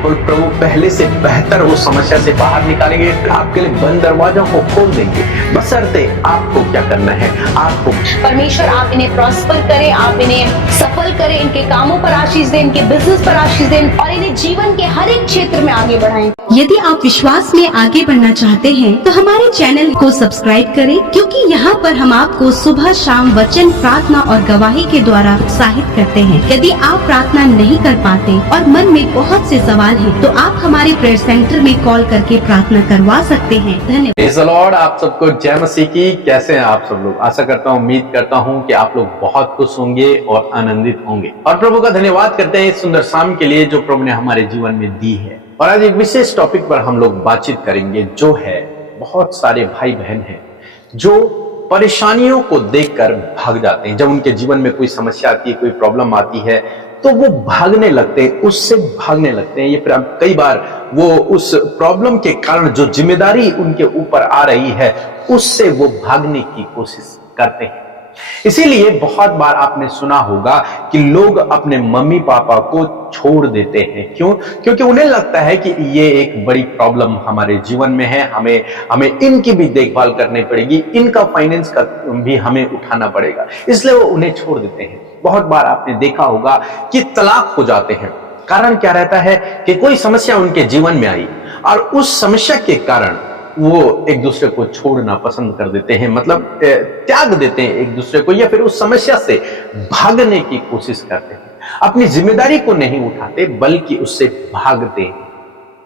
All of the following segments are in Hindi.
प्रभु पहले से बेहतर वो समस्या से बाहर निकालेंगे, आपके लिए बंद दरवाजों को खोल देंगे। बशर्ते आपको क्या करना है, आपको परमेश्वर आप इन्हें प्रॉस्पर करें, आप इन्हें सफल करें, इनके कामों पर आशीष दें, इनके बिजनेस पर आशीष दें और इन्हें जीवन के हर एक क्षेत्र में आगे बढ़ाएं। यदि आप विश्वास में आगे बढ़ना चाहते हैं तो हमारे चैनल को सब्सक्राइब करें, क्योंकि यहाँ पर हम आपको सुबह शाम वचन, प्रार्थना और गवाही के द्वारा उत्साहित करते हैं। यदि आप प्रार्थना नहीं कर पाते और मन में बहुत से सवाल हैं, तो आप हमारे प्रेयर सेंटर में कॉल करके प्रार्थना करवा सकते हैं। धन्यवाद। Praise the Lord. आप सबको जय मसीह की। कैसे हैं आप सब लोग? आशा करता हूँ, उम्मीद करता हूँ कि आप लोग बहुत खुश होंगे और आनंदित होंगे और प्रभु का धन्यवाद करते हैं इस सुंदर शाम के लिए जो प्रभु ने हमारे जीवन में दी है। और आज एक विशेष टॉपिक पर हम लोग बातचीत करेंगे, जो है बहुत सारे भाई बहन हैं जो परेशानियों को देखकर भाग जाते हैं। जब उनके जीवन में कोई समस्या आती है, कोई प्रॉब्लम आती है, तो वो भागने लगते हैं, उससे भागने लगते हैं। ये कई बार वो उस प्रॉब्लम के कारण जो जिम्मेदारी उनके ऊपर आ रही है, उससे वो भागने की कोशिश करते हैं। इसीलिए बहुत बार आपने सुना होगा कि लोग अपने मम्मी पापा को छोड़ देते हैं। क्यों? क्योंकि उन्हें लगता है कि ये एक बड़ी प्रॉब्लम हमारे जीवन में है, हमें इनकी भी देखभाल करनी पड़ेगी, इनका फाइनेंस का भी हमें उठाना पड़ेगा, इसलिए वो उन्हें छोड़ देते हैं। बहुत बार आपने देखा होगा कि तलाक हो जाते हैं। कारण क्या रहता है कि कोई समस्या उनके जीवन में आई और उस समस्या के कारण वो एक दूसरे को छोड़ना पसंद कर देते हैं, मतलब त्याग देते हैं एक दूसरे को, या फिर उस समस्या से भागने की कोशिश करते हैं। अपनी जिम्मेदारी को नहीं उठाते बल्कि उससे भागते हैं।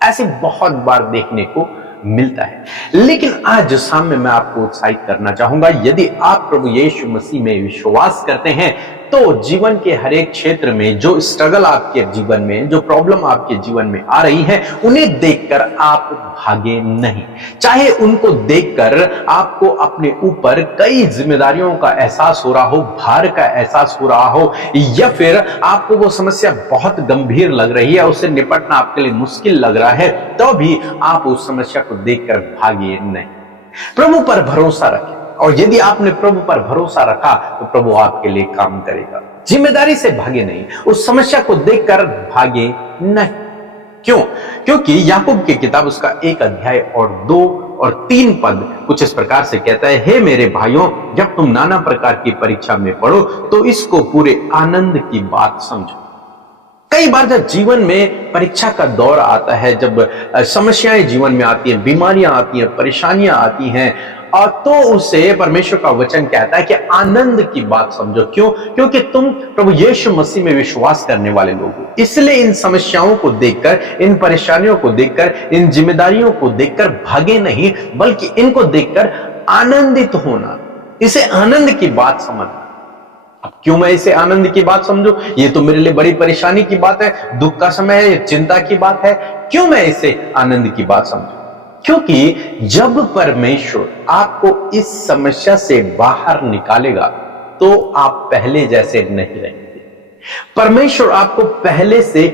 ऐसे बहुत बार देखने को मिलता है। लेकिन आज शाम में मैं आपको उत्साहित करना चाहूंगा, यदि आप प्रभु यीशु मसीह में विश्वास करते हैं तो जीवन के हर एक क्षेत्र में जो स्ट्रगल आपके जीवन में, जो प्रॉब्लम आपके जीवन में आ रही है, उन्हें देखकर आप भागे नहीं। चाहे उनको देखकर आपको अपने ऊपर कई जिम्मेदारियों का एहसास हो रहा हो, भार का एहसास हो रहा हो, या फिर आपको वो समस्या बहुत गंभीर लग रही है, उससे निपटना आपके लिए मुश्किल लग रहा है, तो भी आप उस समस्या को देखकर भागिए नहीं। प्रभु पर भरोसा रखें, और यदि आपने प्रभु पर भरोसा रखा तो प्रभु आपके लिए काम करेगा। जिम्मेदारी से भागे नहीं, उस समस्या को देखकर भागे नहीं। क्यों? क्योंकि याकूब की किताब उसका 1 अध्याय और 2 और 3 पद कुछ इस प्रकार से कहता है, हे मेरे भाइयों, जब तुम नाना प्रकार की परीक्षा में पढ़ो तो इसको पूरे आनंद की बात समझो। कई बार जब जीवन में परीक्षा का दौर आता है, जब समस्याएं जीवन में आती हैं, बीमारियां आती हैं, परेशानियां आती हैं, और तो उसे परमेश्वर का वचन कहता है कि आनंद की बात समझो। क्यों? क्योंकि तुम प्रभु यीशु मसीह में विश्वास करने वाले लोग हो। इसलिए इन समस्याओं को देखकर, इन परेशानियों को देखकर, इन जिम्मेदारियों को देखकर भागे नहीं, बल्कि इनको देखकर आनंदित होना, इसे आनंद की बात समझना। अब क्यों मैं इसे आनंद की बात समझूं? ये तो मेरे लिए बड़ी परेशानी की बात है, दुख का समय है, चिंता की बात है। क्यों मैं इसे आनंद की बात समझूं? क्योंकि जब परमेश्वर आपको इस समस्या से बाहर निकालेगा तो आप पहले जैसे नहीं रहेंगे। परमेश्वर आपको पहले से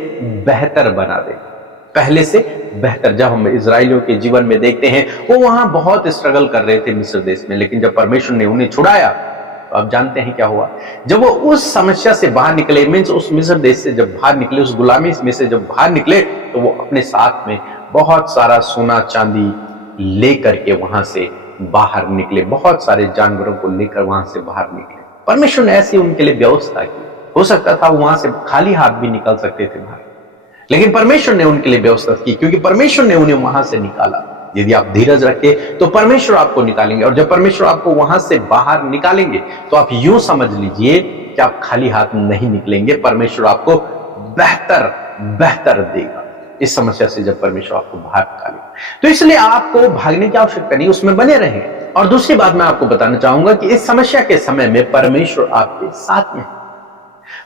बेहतर बना देगा, पहले से बेहतर। जब हम इजराइलियों के जीवन में देखते हैं, वो वहां बहुत स्ट्रगल कर रहे थे मिस्र देश में, लेकिन जब परमेश्वर ने उन्हें छुड़ाया तो आप जानते हैं क्या हुआ। जब वो उस समस्या से बाहर निकले, मीन्स उस मिस्र देश से जब बाहर निकले, उस गुलामी में से जब बाहर निकले, तो वो अपने साथ में बहुत सारा सोना चांदी लेकर के वहां से बाहर निकले, बहुत सारे जानवरों को लेकर वहां से बाहर निकले। परमेश्वर ने ऐसी उनके लिए व्यवस्था की। हो सकता था वहां से खाली हाथ भी निकल सकते थे बाहर, लेकिन परमेश्वर ने उनके लिए व्यवस्था की, क्योंकि परमेश्वर ने उन्हें वहां से निकाला। यदि आप धीरज रखे तो परमेश्वर आपको निकालेंगे, और जब परमेश्वर आपको वहां से बाहर निकालेंगे तो आप यूं समझ लीजिए कि आप खाली हाथ नहीं निकलेंगे। परमेश्वर आपको बेहतर देगा इस समस्या से, जब परमेश्वर आपको बाहर निकालेगा। तो इसलिए आपको भागने की आवश्यकता नहीं, उसमें बने रहें। और दूसरी बात मैं आपको बताना चाहूंगा कि इस समस्या के समय में परमेश्वर आपके साथ में है।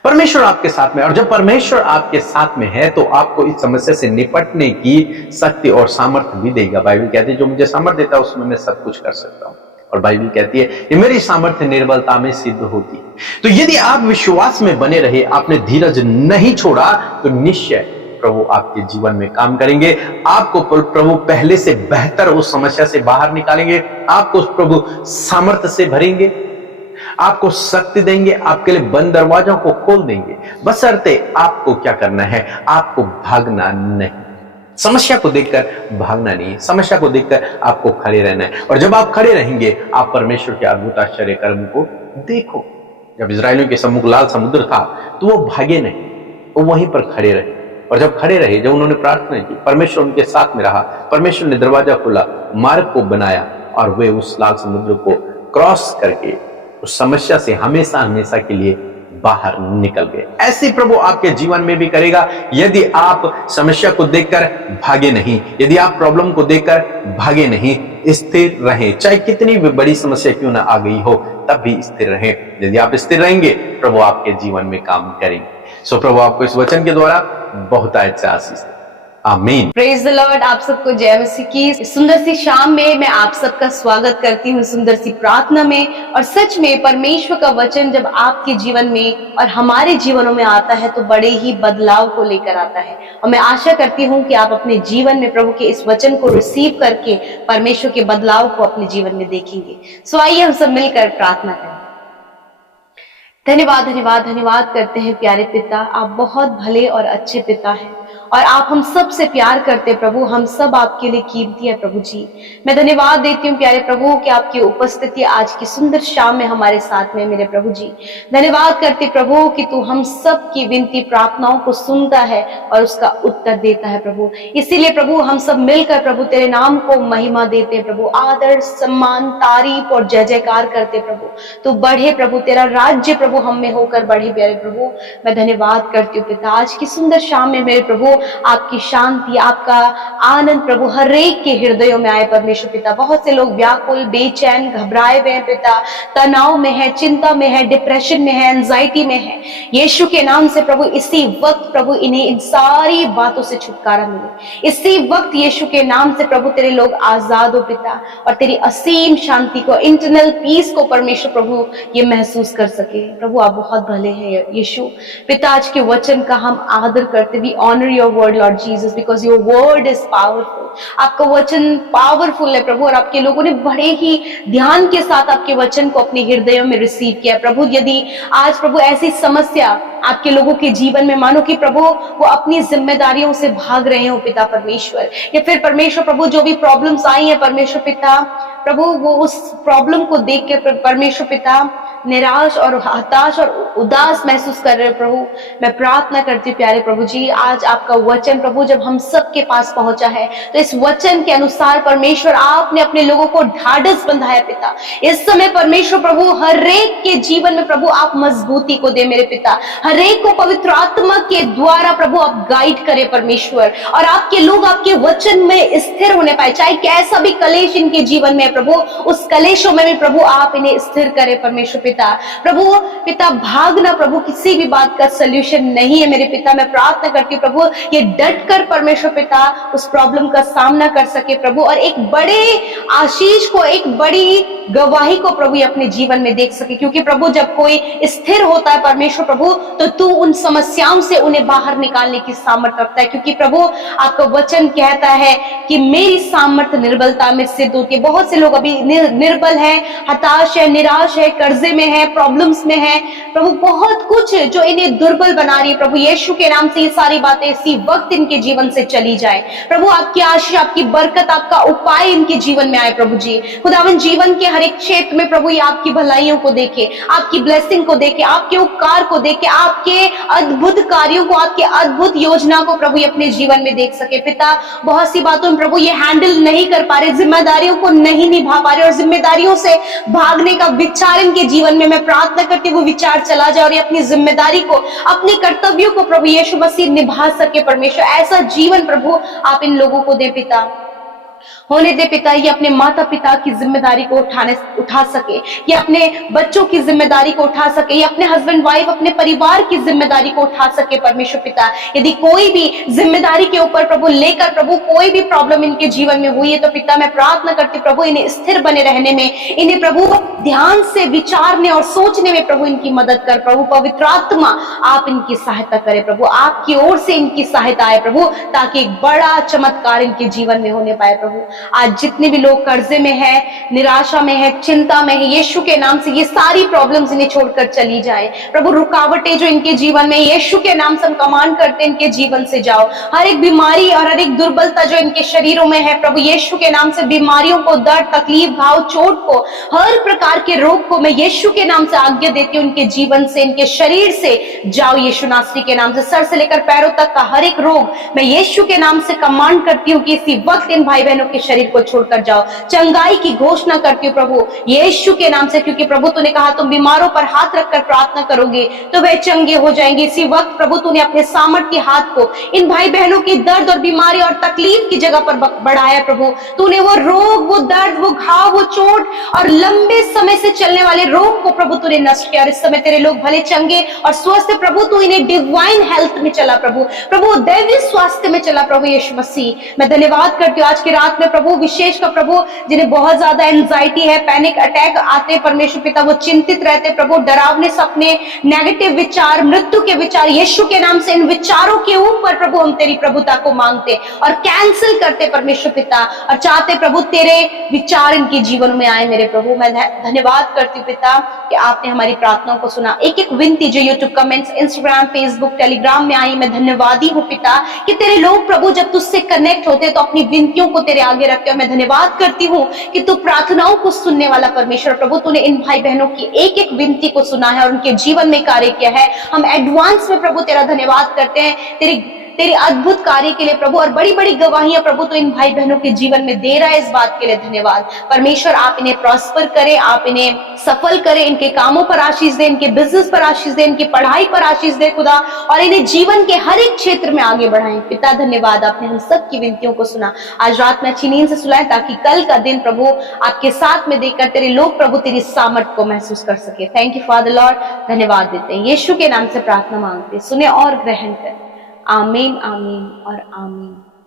परमेश्वर आपके साथ में, और जब परमेश्वर आपके साथ में है तो आपको इस समस्या से निपटने की शक्ति और सामर्थ्य भी देगा। बाइबल कहती है, जो मुझे सामर्थ्य देता है उसमें मैं सब कुछ कर सकता हूं। और बाइबल कहती है कि मेरी सामर्थ्य निर्बलता में सिद्ध होती है। तो यदि आप विश्वास में बने रहे, आपने धीरज नहीं छोड़ा, तो निश्चय प्रभु आपके जीवन में काम करेंगे। आपको प्रभु पहले से बेहतर उस समस्या से बाहर निकालेंगे, आपको प्रभु सामर्थ्य से भरेंगे, आपको शक्ति देंगे, आपके लिए बंद दरवाजों को खोल देंगे। बशर्ते आपको क्या करना है, आपको भागना नहीं, समस्या को देखकर भागना नहीं, समस्या को देखकर आपको खड़े रहना है। और जब आप खड़े रहेंगे, आप परमेश्वर के अद्भुत आश्चर्य कर्म को देखो। जब इस्राएलियों के सम्मुख लाल समुद्र था तो वो भागे नहीं, वो वहीं पर खड़े रहे। और जब खड़े रहे, जब उन्होंने प्रार्थना की, परमेश्वर उनके साथ में रहा, परमेश्वर ने दरवाजा खोला, मार्ग को बनाया और वे उस लाल समुद्र को क्रॉस करके उस समस्या से हमेशा हमेशा के लिए बाहर निकल गए। ऐसे प्रभु आपके जीवन में भी करेगा यदि आप समस्या को देखकर भागे नहीं, यदि आप प्रॉब्लम को देखकर भागे नहीं, स्थिर रहें। चाहे कितनी भी बड़ी समस्या क्यों ना आ गई हो, तब भी स्थिर रहें। यदि आप स्थिर रहेंगे, प्रभु आपके जीवन में काम करेंगे। सो प्रभु आपको इस वचन के द्वारा बहुत अच्छा आशीष दे। आमीन। Praise the Lord. आप सबको जय मसीह की सुंदर सी शाम में मैं आप सबका स्वागत करती हूँ, सुंदर सी प्रार्थना में। और सच में परमेश्वर का वचन जब आपके जीवन में और हमारे जीवनों में आता है तो बड़े ही बदलाव को लेकर आता है। और मैं आशा करती हूँ कि आप अपने जीवन में प्रभु के इस वचन को रिसीव करके परमेश्वर के बदलाव को अपने जीवन में देखेंगे। सो आइए हम सब मिलकर प्रार्थना करें। धन्यवाद धन्यवाद धन्यवाद करते हैं प्यारे पिता, आप बहुत भले और अच्छे पिता हैं और आप हम सब से प्यार करते प्रभु। हम सब आपके लिए कीमती है प्रभु जी। मैं धन्यवाद देती हूँ प्यारे प्रभु कि आपकी उपस्थिति आज की सुंदर शाम में हमारे साथ में मेरे प्रभु जी। धन्यवाद करते प्रभु कि तू हम सब की विनती प्रार्थनाओं को सुनता है और उसका उत्तर देता है प्रभु। इसीलिए प्रभु हम सब मिलकर प्रभु तेरे नाम को महिमा देते हैं प्रभु, आदर सम्मान तारीफ और जय जयकार करते प्रभु। तू बढ़े प्रभु, तेरा राज्य प्रभु हम में होकर बढ़े प्यारे प्रभु। मैं धन्यवाद करती हूँ पिता आज की सुंदर शाम में मेरे प्रभु, आपकी शांति आपका आनंद प्रभु हर एक के हृदयों में आए परमेश्वर पिता। बहुत से लोग व्याकुल बेचैन घबराए हुए हैं पिता, तनाव में है, चिंता में है, डिप्रेशन में है, एंजाइटी में है। यीशु के नाम से प्रभु इसी वक्त प्रभु इन्हें इन सारी बातों से छुटकारा मिले। इसी वक्त यीशु के नाम से प्रभु तेरे लोग आजाद हो पिता, और तेरी असीम शांति को, इंटरनल पीस को परमेश्वर प्रभु ये महसूस कर सके। प्रभु आप बहुत भले हैं यीशु पिता। आज के वचन का हम आदर करते, we honour your word Lord Jesus because your word is powerful. आपका वचन पावरफुल है प्रभु, और आपके लोगों ने बड़े ही ध्यान के साथ आपके वचन को अपने हृदयों में रिसीव किया प्रभु। यदि आज प्रभु ऐसी समस्या आपके लोगों के जीवन में मानो कि प्रभु वो अपनी जिम्मेदारियों से भाग रहे हो पिता परमेश्वर, या फिर परमेश्वर प्रभु जो भी प्रॉब्लम्स आई हैं परमेश्वर पिता प्रभु, वो उस प्रॉब्लम को देख के परमेश्वर पिता निराश और हताश और उदास महसूस कर रहे हो प्रभु। मैं प्रार्थना करती हूँ प्यारे प्रभु जी, आज आपका वचन प्रभु जब हम सबके पास पहुंचा है तो इस वचन के अनुसार परमेश्वर आपने अपने लोगों को ढाढ़स बंधाया पिता। इस समय परमेश्वर प्रभु हर एक के जीवन में प्रभु आप मजबूती को दे मेरे पिता, हर एक को पवित्र आत्मा के द्वारा प्रभु आप गाइड करें परमेश्वर, और आपके लोग आपके वचन में स्थिर होने पाए। चाहे कैसा भी कलेश इनके जीवन में प्रभु, उस कलेशों में भी प्रभु आप इन्हें स्थिर करें परमेश्वर पिता। प्रभु पिता भागना प्रभु किसी भी बात का सोल्यूशन नहीं है मेरे पिता। मैं प्रार्थना करती हूँ प्रभु ये डट कर परमेश्वर पिता उस प्रॉब्लम का सामना कर सके प्रभु, और एक बड़े आशीष को, एक बड़ी गवाही को प्रभु ये अपने जीवन में देख सके। क्योंकि प्रभु जब कोई स्थिर होता है परमेश्वर प्रभु तो तू उन समस्याओं से उन्हें बाहर निकालने की सामर्थ्य रखता है। क्योंकि प्रभु आपका वचन कहता है कि मेरी सामर्थ्य निर्बलता में सिद्ध होती है। बहुत से लोग अभी निर्बल है, हताश है, निराश है, कर्जे में है, प्रॉब्लम्स में है प्रभु, बहुत कुछ जो इन्हें दुर्बल बना रही है प्रभु। यीशु के नाम से ये सारी बातें इसी वक्त इनके जीवन से चली जाए प्रभु। आपकी आशीष, आपकी बरकत, आपका उपाय इनके जीवन में आए प्रभु जी। खुदावन जीवन के हर एक क्षेत्र में प्रभु ये आपकी भलाइयों को देखे, आपकी ब्लेसिंग को देखे, आपके उपकार को देखे, आपके अद्भुत कार्यों को, आपके अद्भुत योजना को प्रभु ये अपने जीवन में देख सके पिता। बहुत सी बातों में प्रभु ये हैंडल नहीं कर पा रहे, जिम्मेदारियों को नहीं निभा पा रहे, और जिम्मेदारियों से भागने का विचार इनके जीवन में मैं प्रार्थना करती हूँ वो विचार चला जाए और ये अपनी जिम्मेदारी को, अपने कर्तव्यों को प्रभु यीशु मसीह निभा सके परमेश्वर। ऐसा जीवन प्रभु आप इन लोगों को दे पिता, होने दे पिता। ये अपने माता पिता की जिम्मेदारी को उठा सके, ये अपने बच्चों की जिम्मेदारी को उठा सके, ये अपने हस्बैंड वाइफ, अपने परिवार की जिम्मेदारी को उठा सके परमेश्वर पिता। यदि कोई भी जिम्मेदारी के ऊपर प्रभु लेकर प्रभु कोई भी प्रॉब्लम इनके जीवन में हुई है तो पिता मैं प्रार्थना करती प्रभु इन्हें स्थिर बने रहने में, इन्हें प्रभु ध्यान से विचारने और सोचने में प्रभु इनकी मदद कर प्रभु। पवित्र आत्मा आप इनकी सहायता करें प्रभु, आपकी ओर से इनकी सहायता आए प्रभु, ताकि एक बड़ा चमत्कार इनके जीवन में होने पाए प्रभु। प्रभु। आज जितने भी लोग कर्जे में है, निराशा में है, चिंता में है, यीशु के नाम से ये सारी प्रॉब्लम्स इन्हें छोड़कर चली जाए प्रभु। रुकावटें जो इनके जीवन में, यीशु के नाम से हम कमांड करते हैं इनके जीवन से जाओ। हर एक बीमारी और हर एक दुर्बलता जो इनके शरीरों में है प्रभु, यीशु के नाम से बीमारियों को, दर्द, तकलीफ, घाव, चोट को, हर प्रकार के रोग को मैं यीशु के नाम से आज्ञा देती हूँ इनके जीवन से, इनके शरीर से जाओ यीशु नासरी के नाम से। सर से लेकर पैरों तक का हर एक रोग मैं यीशु के नाम से कमांड करती हूँ कि इसी वक्त इन भाई बहनों के शरीर को छोड़कर जाओ। चंगाई की घोषणा करती हूँ प्रभु यीशु के नाम से, क्योंकि प्रभु तूने कहा तुम बीमारों पर हाथ रखकर प्रार्थना करोगे तो वे चंगे हो जाएंगे। इसी वक्त प्रभु तूने अपने सामर्थ्य हाथ को इन भाई बहनों की दर्द और बीमारी और तकलीफ की जगह पर बढ़ाया प्रभु। तूने वो रोग, वो दर्द, वो घाव, वो चोट और लंबे समय से चलने वाले रोग को प्रभु तूने नष्ट किया। और इस समय तेरे लोग भले, चंगे और स्वस्थ प्रभु, तू इन्हें डिवाइन हेल्थ में चला प्रभु, प्रभु दैवीय स्वास्थ्य में चला प्रभु यीशु मसीह। मैं धन्यवाद करती हूँ आज की रात में प्रभु, विशेष कर प्रभु जिन्हें बहुत ज्यादा एंजाइटी है, पैनिक अटैक आते हैं परमेश्वर पिता, वो चिंतित रहते प्रभु, डरावने सपने, नेगेटिव विचार, मृत्यु के विचार, यीशु के नाम से इन विचारों के ऊपर प्रभु हम तेरी प्रभुता को मांगते और कैंसिल करते परमेश्वर पिता, और चाहते प्रभु तेरे विचार इनके जीवन में आए मेरे प्रभु। मैं धन्यवाद करती हूँ पिता कि आपने हमारी प्रार्थनाओं को सुना। एक एक विनती जो YouTube comments, Instagram, Facebook, Telegram में आई, मैं धन्यवादी हूँ पिता कि तेरे लोग प्रभु जब तुझसे कनेक्ट होते तो अपनी विनतियों को तेरे आगे रखते। और मैं धन्यवाद करती हूँ कि तू प्रार्थनाओं को सुनने वाला परमेश्वर प्रभु, तूने इन भाई बहनों की एक एक विनती को सुना है और उनके जीवन में कार्य किया है। हम एडवांस में प्रभु तेरा धन्यवाद करते हैं तेरी अद्भुत कार्य के लिए प्रभु, और बड़ी बड़ी गवाहियां प्रभु तो इन भाई बहनों के जीवन में दे रहा है। इस बात के लिए धन्यवाद परमेश्वर। आप इन्हें प्रॉस्पर करें, आप इन्हें सफल करें, इनके कामों पर आशीष दें, इनके बिजनेस पर आशीष दें, इनकी पढ़ाई पर आशीष दें खुदा, और इन्हें जीवन के हर एक क्षेत्र में आगे बढ़ाएं पिता। धन्यवाद, आपने हम सब की विनतियों को सुना। आज रात में अच्छी नींद से सुलाएं ताकि कल का दिन प्रभु आपके साथ में देखकर तेरे लोग प्रभु तेरी सामर्थ को महसूस कर सके। थैंक यू फादर लॉर्ड, धन्यवाद देते हैं यीशु के नाम से प्रार्थना मांगते, सुने और ग्रहण करें। आमीन, आमीन और आमीन।